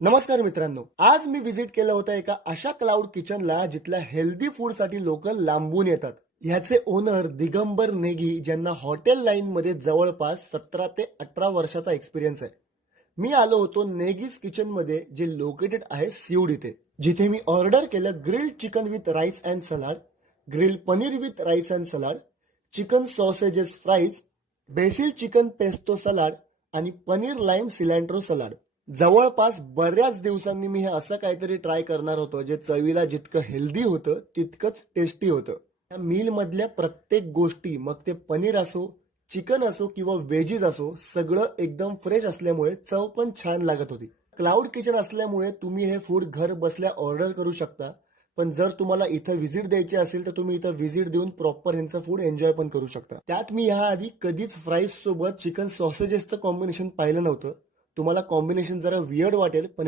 नमस्कार मित्रांनो, आज मी विजिट केलं होतं एका अशा क्लाउड किचनला जिथल्या हेल्दी फूडसाठी लोक लांबून येतात. ह्याचे ओनर दिगंबर नेगी, ज्यांना हॉटेल लाईन मध्ये जवळपास 17 ते 18 वर्षाचा एक्सपिरियन्स आहे. मी आलो होतो नेगीज किचन मध्ये, जे लोकेटेड आहे सीऊड इथे, जिथे मी ऑर्डर केलं grilled chicken with rice and salad, grilled paneer with rice and salad, chicken sausages fries, BECIL chicken pesto salad आणि पनीर लाईम सिलँट्रो सलाड. जवळपास बऱ्याच दिवसांनी मी हे असं काहीतरी ट्राय करणार होतो, जे चवीला जितकं हेल्दी होतं तितकंच टेस्टी होतं. या मील मधल्या प्रत्येक गोष्टी, मग ते पनीर असो, चिकन असो किंवा व्हेजीज असो, सगळं एकदम फ्रेश असल्यामुळे चव पण छान लागत होती. क्लाउड किचन असल्यामुळे तुम्ही हे फूड घर बसल्या ऑर्डर करू शकता. पण जर तुम्हाला इथं व्हिजिट द्यायची असेल तर तुम्ही इथं व्हिजिट देऊन प्रॉपर ह्यांचं फूड एन्जॉय पण करू शकता. त्यात मी ह्या आधी कधीच फ्राईज सोबत चिकन सॉसेजेसचं कॉम्बिनेशन पाहिलं नव्हतं. तुम्हाला कॉम्बिनेशन जरा वियर्ड वाटेल, पण